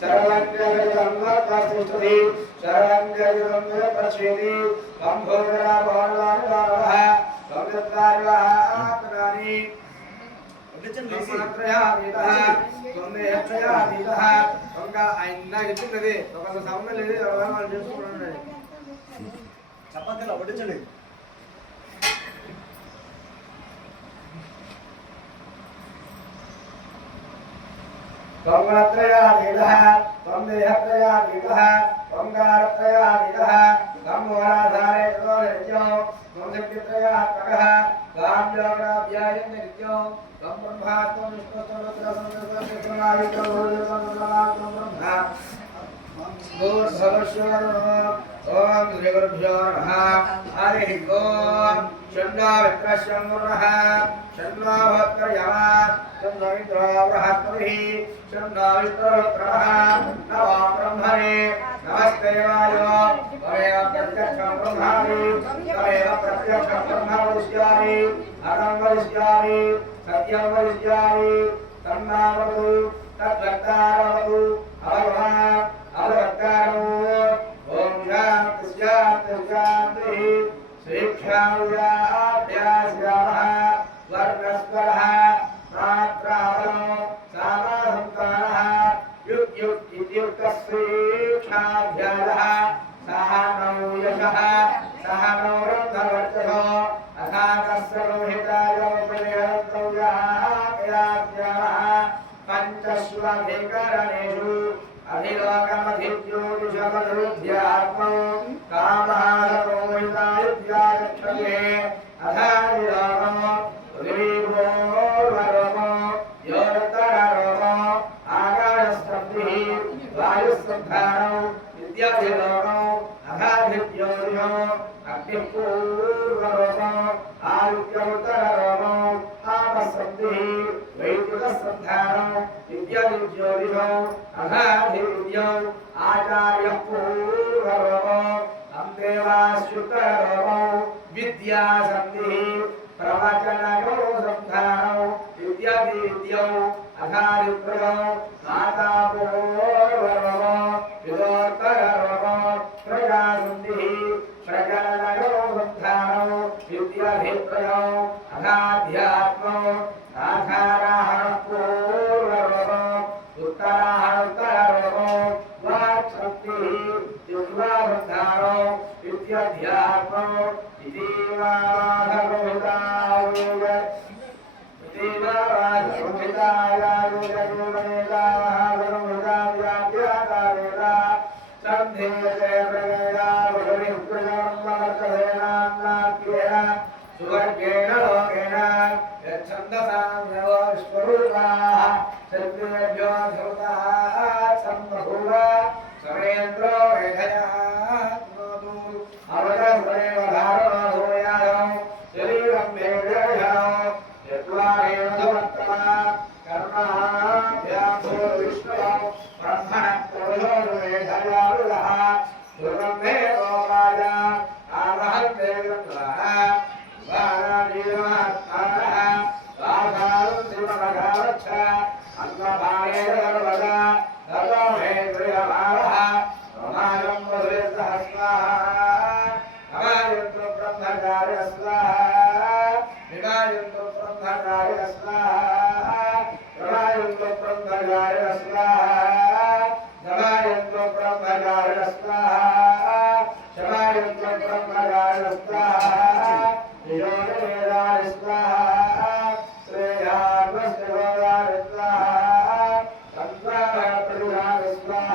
శరణంగతి శరణంగతి పశ్యేది కంభోదరా భవనాని సంయత్కార్యాత్రాని ఆయన వడ్డించండి त्वङ्गत्रयाधिकः त्वं देहत्रयाधिकः त्वङ्गारत्रयाधिकः त्वं मोराधारे कृतो नित्यो, त्वं शक्तित्रयात्मकः त्वां योगनाभ्यायं नित्यो, त्वं ब्रह्मा, त्वं विष्णु चन्द्रा विप्रश्यं गुरुणः चन्द्रा भक्तर्यमा चन्द्रमित्रावृहस्पतिः चन्द्रावित्ररुद्रः नवा ब्रह्मणे नमस्ते वायो त्वमेव प्रत्यक्षं ब्रह्माणि त्वमेव प्रत्यक्षं ब्रह्मवरिष्यामि अहं वरिष्यामि सत्यं वरिष्यामि तन्नावतु तद्भक्तारवतु अवगमन అథాకస్య రోహితాయ ఉపనిహంతవ్యాభ్యాస్యామः పంచస్వధికరణేషు అభిలోకమధిజ్యోతిషమధుధ్యాత్మో కామహారోహితాయుధ్యాచక్షతే అథాదిలోకమో పృథివీభూర్వరోమో యోరతరరోమో ఆకాశస్తబ్ధిః వాయుస్తంభానో విద్యాధిలోకో అథాధిజ్యోతిషో అగ్నిపూర్వరోమో ఆదిత్యముత్తరరోమో ఆపస్తబ్ధిः వైద్యుతస్తంభానో విద్యాదిజ్యోతిషో అఘాధివిద్యౌ ఆచార్య పూర్వరోమో అందేవాశ్యుతరోమో విద్యాసంధి ప్రవచనయో సంధానో విద్యాది విద్యౌ అఘాధిప్రయో మాతా సంబభూవ సమేంద్రో బ్రహ్మచార్య స్వాహ నమాయంతు బ్రహ్మచార్య స్వాహ శమాయంతు బ్రహ్మచార్య స్వాహ నియోగేదాయ స్వాహ శ్రేయాత్మస్య గోదాయ స్వాహ సంస్వాహ ప్రభుజాయ స్వాహ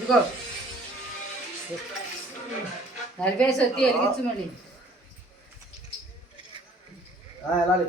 ఇదిగో. నలిపేసి వచ్చి వెలిగించు మళ్ళీ. వెళ్ళాలి.